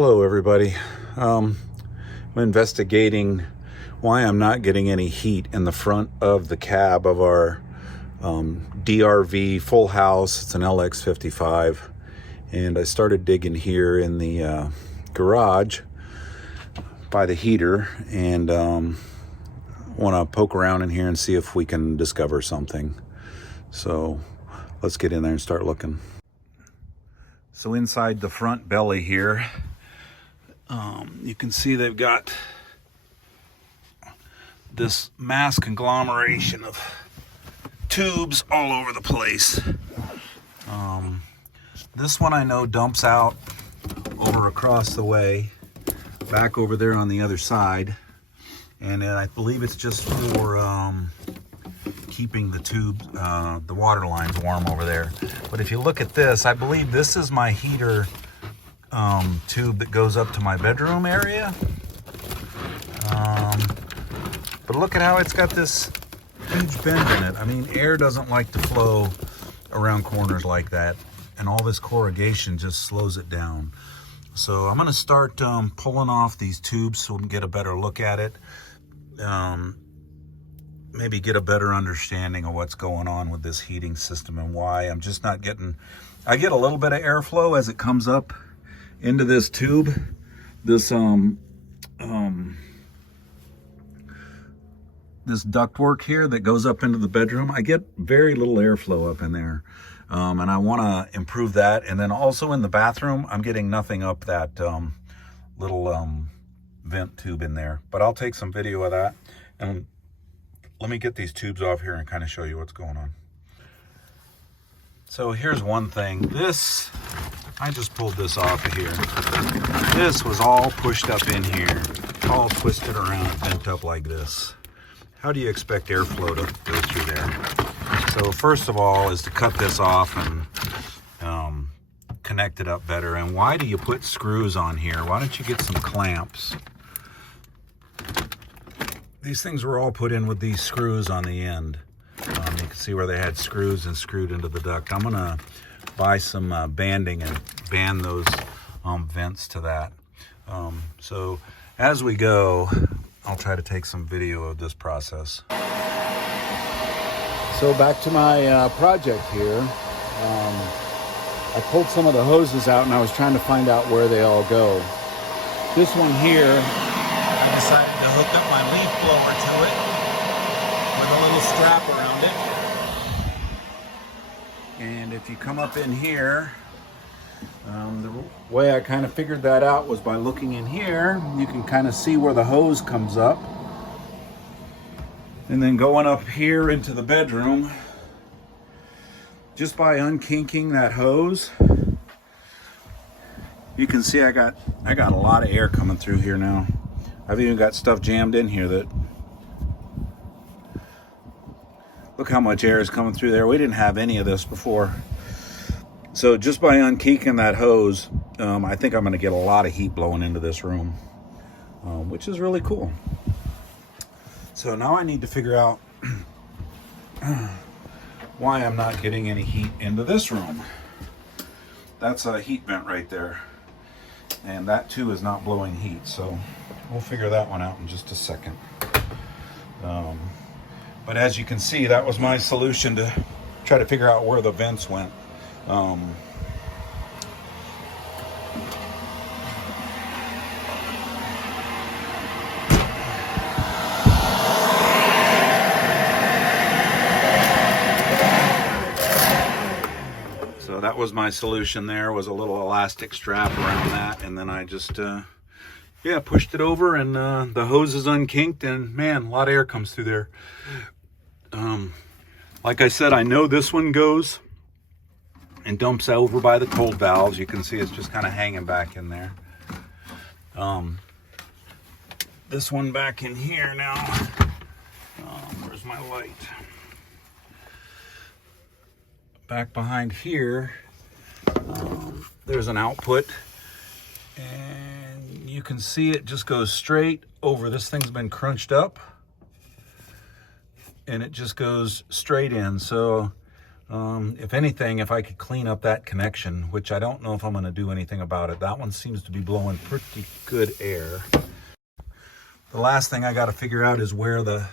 Hello everybody. I'm investigating why I'm not getting any heat in the front of the cab of our DRV Full House. It's an LX455, and I started digging here in the garage by the heater, and want to poke around in here and see if we can discover something. So let's get in there and start looking. So inside the front belly here, you can see they've got this mass conglomeration of tubes all over the place. This one I know dumps out over across the way, back over there on the other side, and I believe it's just for keeping the tube, the water lines warm over there. But if you look at this, I believe this is my heater tube that goes up to my bedroom area. But look at how it's got this huge bend in it. I mean, air doesn't like to flow around corners like that, and all this corrugation just slows it down. So I'm gonna start pulling off these tubes so we can get a better look at it. Maybe get a better understanding of what's going on with this heating system and why I'm just not getting, I get a little bit of airflow as it comes up into this tube, this this ductwork here that goes up into the bedroom. I get very little airflow up in there, and I want to improve that. And then also in the bathroom, I'm getting nothing up that little vent tube in there. But I'll take some video of that, and let me get these tubes off here and kind of show you what's going on. So here's one thing. This, I just pulled this off of here. This was all pushed up in here, all twisted around and bent up like this. How do you expect airflow to go through there? So first of all is to cut this off and connect it up better. And why do you put screws on here? Why don't you get some clamps? These things were all put in with these screws on the end. You can see where they had screws and screwed into the duct. I'm gonna buy some banding and band those vents to that. So as we go, I'll try to take some video of this process. So back to my project here. I pulled some of the hoses out and I was trying to find out where they all go. This one here, I decided to hook up my leaf blower to it with a little strap around it. And if you come up in here, the way I kind of figured that out was by looking in here. You can kind of see where the hose comes up. And then going up here into the bedroom, just by unkinking that hose, you can see I got a lot of air coming through here now. I've even got stuff jammed in here that, look how much air is coming through there. We didn't have any of this before. So just by unkinking that hose, I think I'm gonna get a lot of heat blowing into this room, which is really cool. So now I need to figure out why I'm not getting any heat into this room. That's a heat vent right there. And that too is not blowing heat. So we'll figure that one out in just a second. But as you can see, that was my solution to try to figure out where the vents went. So that was my solution there, was a little elastic strap around that, and then I just pushed it over, and the hose is unkinked, and man, a lot of air comes through there. Like I said, I know this one goes and dumps over by the cold valves. You can see it's just kind of hanging back in there. This one back in here now, where's my light? Back behind here, there's an output, and you can see it just goes straight over. This thing's been crunched up, and it just goes straight in. So If anything, if I could clean up that connection, which I don't know if I'm going to do anything about it. That one seems to be blowing pretty good air. The last thing I got to figure out is where that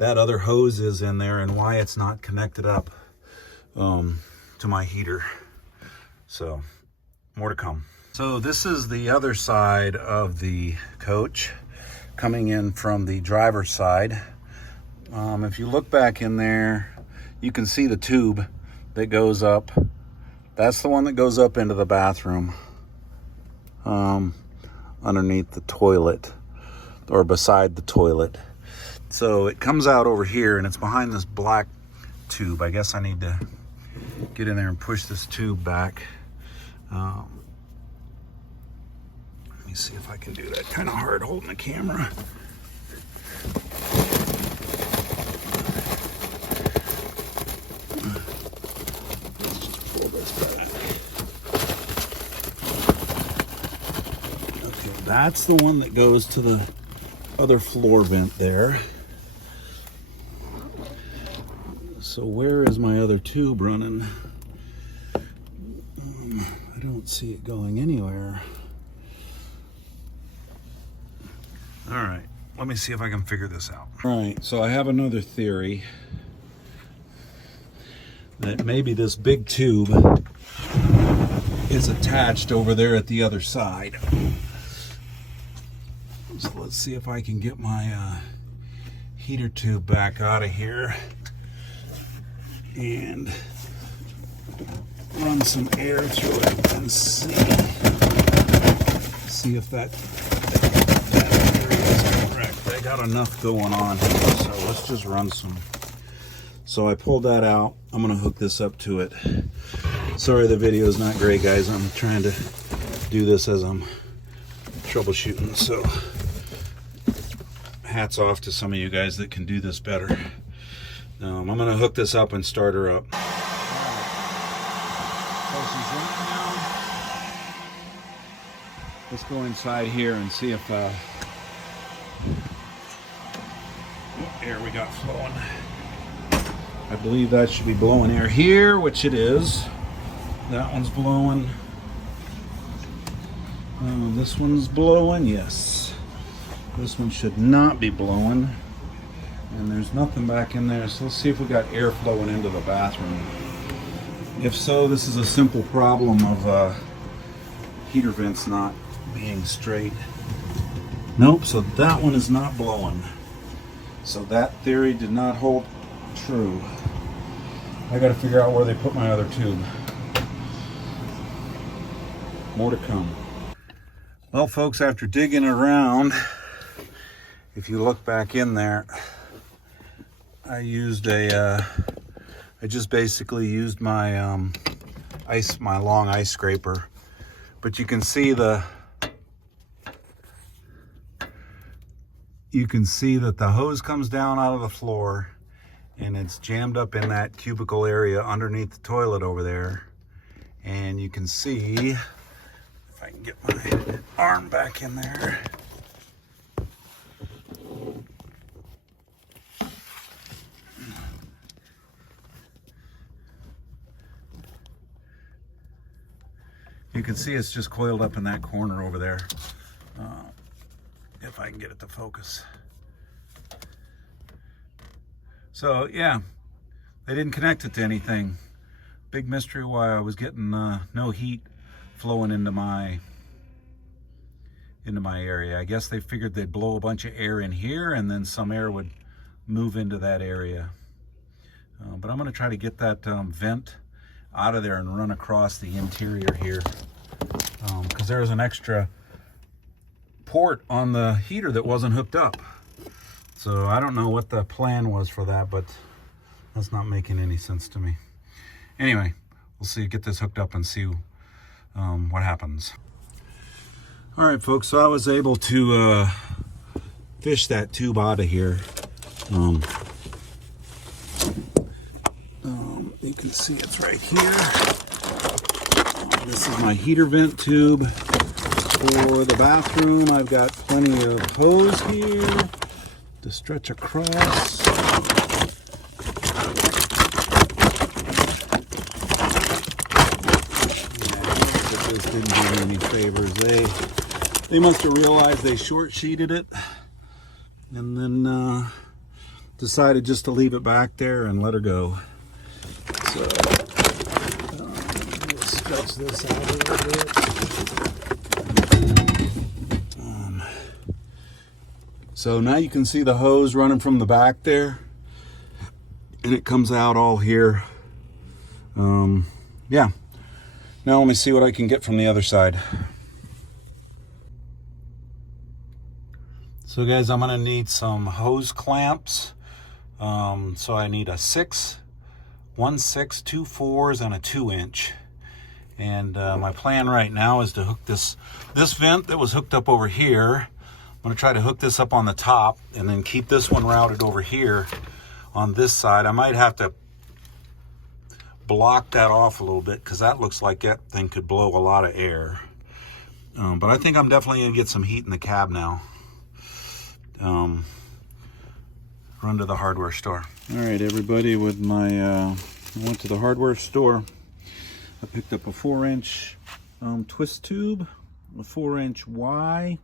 other hose is in there and why it's not connected up to my heater. So more to come. So this is the other side of the coach coming in from the driver's side. If you look back in there, you can see the tube that goes up. That's the one that goes up into the bathroom, underneath the toilet or beside the toilet. So it comes out over here and it's behind this black tube. I guess I need to get in there and push this tube back. Let me see if I can do that. Kind of hard holding the camera. That's the one that goes to the other floor vent there. So where is my other tube running? I don't see it going anywhere. All right, let me see if I can figure this out. All right, so I have another theory that maybe this big tube is attached over there at the other side. So let's see if I can get my heater tube back out of here and run some air through it and see if that area is correct. I got enough going on here, so let's just run some. So I pulled that out. I'm gonna hook this up to it. Sorry the video is not great, guys. I'm trying to do this as I'm troubleshooting, so hats off to some of you guys that can do this better. I'm gonna hook this up and start her up. Let's go inside here and see if what air we got flowing. I believe that should be blowing air here, which it is. That one's blowing. This one's blowing, yes. This one should not be blowing. And there's nothing back in there, so let's see if we got air flowing into the bathroom. If so, this is a simple problem of heater vents not being straight. Nope, so that one is not blowing. So that theory did not hold true. I gotta figure out where they put my other tube. More to come. Well, folks, after digging around, if you look back in there, I just basically used my my long ice scraper, but you can see that the hose comes down out of the floor and it's jammed up in that cubicle area underneath the toilet over there. And you can see, if I can get my arm back in there, you can see it's just coiled up in that corner over there. If I can get it to focus. So yeah, they didn't connect it to anything. Big mystery why I was getting no heat flowing into my area. I guess they figured they'd blow a bunch of air in here and then some air would move into that area. But I'm gonna try to get that vent out of there and run across the interior here, because there's an extra port on the heater that wasn't hooked up. So I don't know what the plan was for that, but that's not making any sense to me. Anyway, we'll see, get this hooked up and see what happens. All right, folks, so I was able to fish that tube out of here. You can see it's right here. This is my heater vent tube for the bathroom. I've got plenty of hose here to stretch across. any favors. They must have realized they short sheeted it and then decided just to leave it back there and let her go. So we'll stretch this out a little bit. So now you can see the hose running from the back there, and it comes out all here. Yeah. Now let me see what I can get from the other side. So guys, I'm gonna need some hose clamps. So I need a 6, 1 6, 2 4s, and a 2-inch. And my plan right now is to hook this vent that was hooked up over here. I'm gonna try to hook this up on the top and then keep this one routed over here on this side. I might have to block that off a little bit because that looks like that thing could blow a lot of air. But I think I'm definitely gonna get some heat in the cab now. Run to the hardware store. All right, everybody, with my, I went to the hardware store. I picked up a 4-inch twist tube, a 4-inch Y,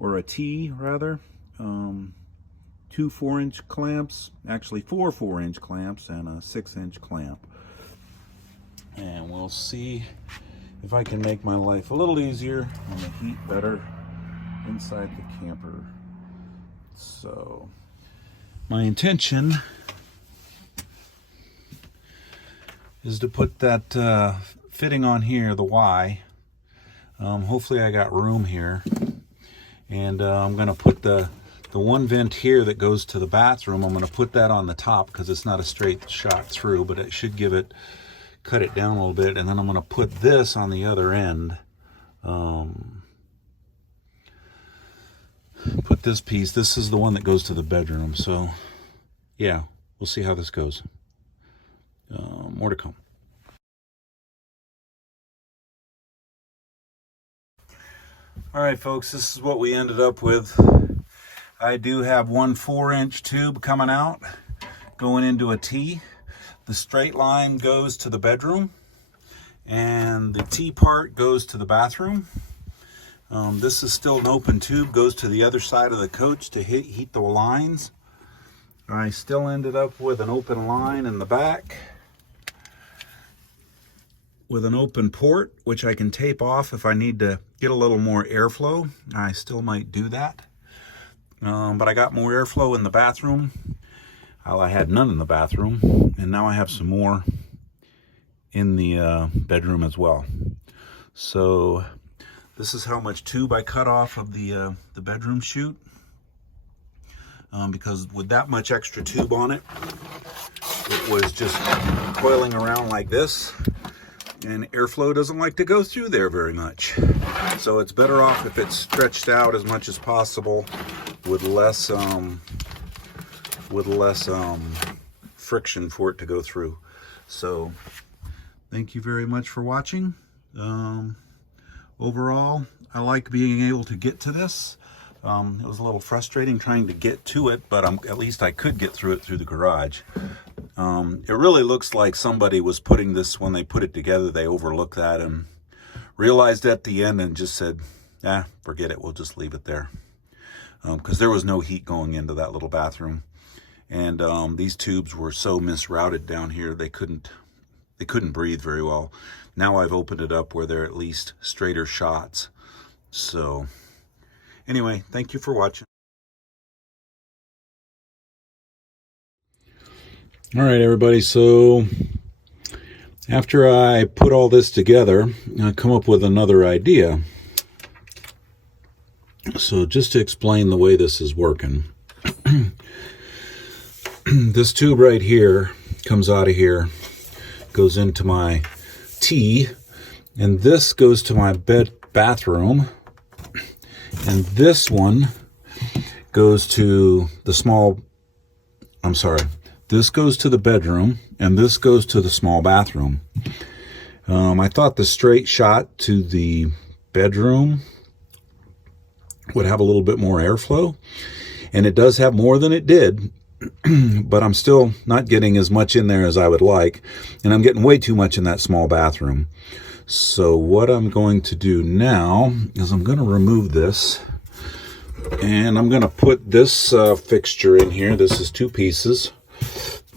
or a T rather, 2 4-inch clamps, actually 4 4-inch clamps, and a 6-inch clamp. And we'll see if I can make my life a little easier and the heat better inside the camper. So my intention is to put that fitting on here, the Y. Hopefully I got room here. And I'm going to put the one vent here that goes to the bathroom, I'm going to put that on the top because it's not a straight shot through, but it should cut it down a little bit. And then I'm going to put this on the other end. Put this piece, this is the one that goes to the bedroom. So yeah, we'll see how this goes. More to come. All right, folks, this is what we ended up with. I do have one 4-inch tube coming out, going into a T. The straight line goes to the bedroom, and the T part goes to the bathroom. This is still an open tube, goes to the other side of the coach to heat the lines. I still ended up with an open line in the back, with an open port, which I can tape off if I need to get a little more airflow. I still might do that. But I got more airflow in the bathroom. Well, I had none in the bathroom, and now I have some more in the bedroom as well. So this is how much tube I cut off of the bedroom chute. Because with that much extra tube on it, it was just coiling around like this. And airflow doesn't like to go through there very much. So it's better off if it's stretched out as much as possible with less friction for it to go through. So thank you very much for watching. Overall, I like being able to get to this. It was a little frustrating trying to get to it, but at least I could get through it through the garage. It really looks like somebody was putting this, when they put it together, they overlooked that and realized at the end and just said, forget it, we'll just leave it there. Because there was no heat going into that little bathroom. And these tubes were so misrouted down here, they couldn't breathe very well. Now I've opened it up where they're at least straighter shots. So anyway, thank you for watching. All right, everybody, so after I put all this together, I come up with another idea. So just to explain the way this is working, this tube right here comes out of here, goes into my T, and this goes to my bathroom, and this one goes to the this goes to the bedroom, and this goes to the small bathroom. I thought the straight shot to the bedroom would have a little bit more airflow, and it does have more than it did, but I'm still not getting as much in there as I would like, and I'm getting way too much in that small bathroom. So what I'm going to do now is I'm going to remove this, and I'm going to put this fixture in here. This is 2 pieces.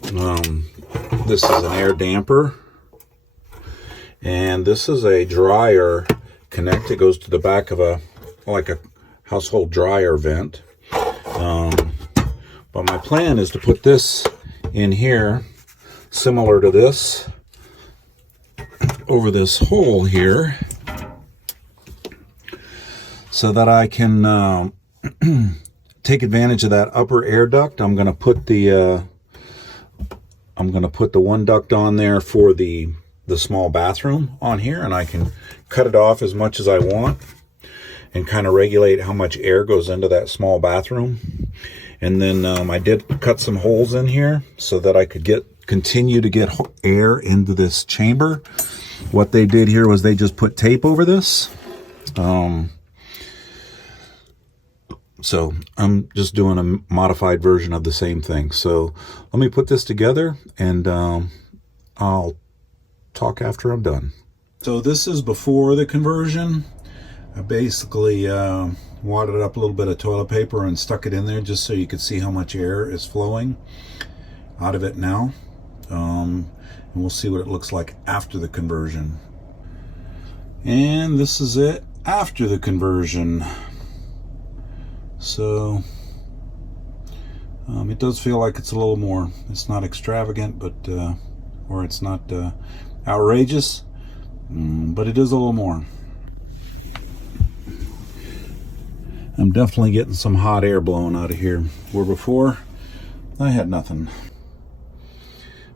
This is an air damper, and this is a dryer connect. It goes to the back of like a household dryer vent. But my plan is to put this in here, similar to this, over this hole here, so that I can take advantage of that upper air duct. I'm going to put the one duct on there for the small bathroom on here, and I can cut it off as much as I want and kind of regulate how much air goes into that small bathroom. And then I did cut some holes in here so that I could continue to get air into this chamber. What they did here was they just put tape over this. So I'm just doing a modified version of the same thing. So let me put this together, and I'll talk after I'm done. So this is before the conversion. I basically wadded up a little bit of toilet paper and stuck it in there just so you could see how much air is flowing out of it now. And we'll see what it looks like after the conversion. And this is it after the conversion. So it does feel like it's a little more. It's not extravagant, but or it's not outrageous, but it is a little more. I'm definitely getting some hot air blowing out of here, where before I had nothing.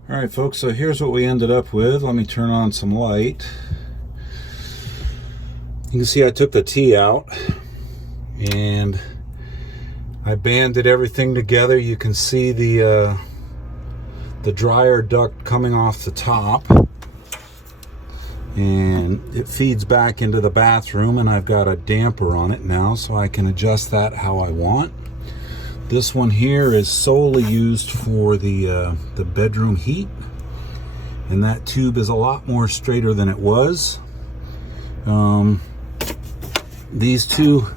All right, folks, so here's what we ended up with. Let me turn on some light. You can see I took the T out and I banded everything together. You can see the dryer duct coming off the top, and it feeds back into the bathroom, and I've got a damper on it now so I can adjust that how I want. This one here is solely used for the bedroom heat, and that tube is a lot more straighter than it was. These two,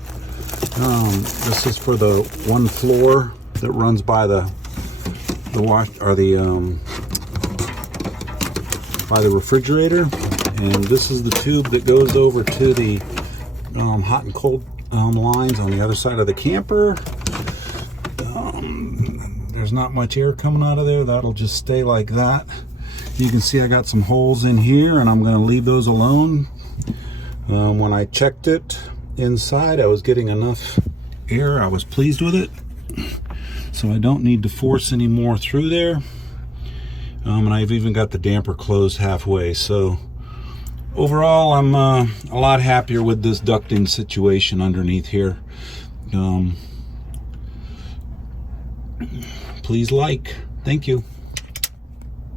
this is for the one floor that runs by the wash, or by the refrigerator, and this is the tube that goes over to the hot and cold lines on the other side of the camper. There's not much air coming out of there. That'll just stay like that. You can see I got some holes in here, and I'm going to leave those alone. When I checked it inside, I was getting enough air. I was pleased with it, so I don't need to force any more through there. And I've even got the damper closed halfway. So overall, I'm a lot happier with this ducting situation underneath here. Please like. Thank you.